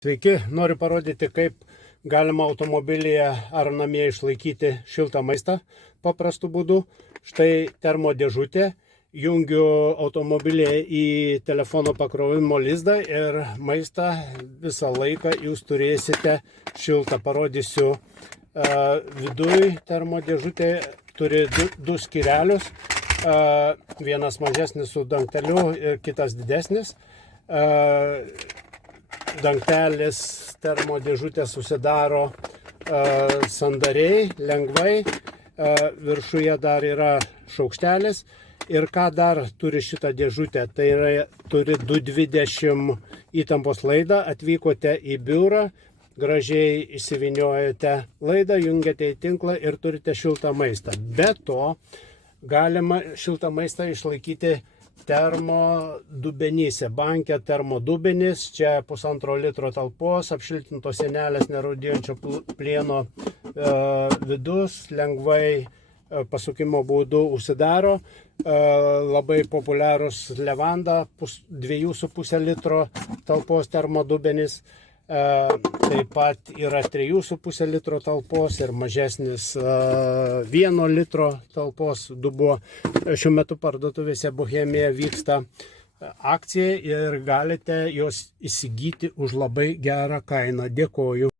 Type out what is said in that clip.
Sveiki, noriu parodyti, kaip galima automobilyje ar namie išlaikyti šiltą maistą paprastu būdu. Štai termodėžutė, jungiu automobilyje į telefono pakrovimo lizdą ir maistą visą laiką jūs turėsite šiltą. Parodysiu, viduj termodėžutė turi du skyrelius, vienas mažesnis su dangteliu ir kitas didesnis. Dangtelis termodėžutė susidaro sandariai, lengvai, viršuje dar yra šaukštelis. Ir ką dar turi šitą dėžutę, tai yra, turi 220 įtampos laidą, atvykote į biurą, gražiai įsivyniojate laidą, jungiate į tinklą ir turite šiltą maistą. Be to, galima šiltą maistą išlaikyti termodubenyse. Banke termodubenis, čia 1,5 litro talpos, apšiltintos sienelės, nerūdijančio plieno vidus, lengvai pasukimo būdu užsidaro. Labai populiarus Levanda, 2,5 litro talpos termodubenis. Taip pat yra 3,5 litro talpos ir mažesnis 1 litro talpos dubuo. Šiuo metu parduotuvėse Bohemija vyksta akcija ir galite jos įsigyti už labai gerą kainą. Dėkoju.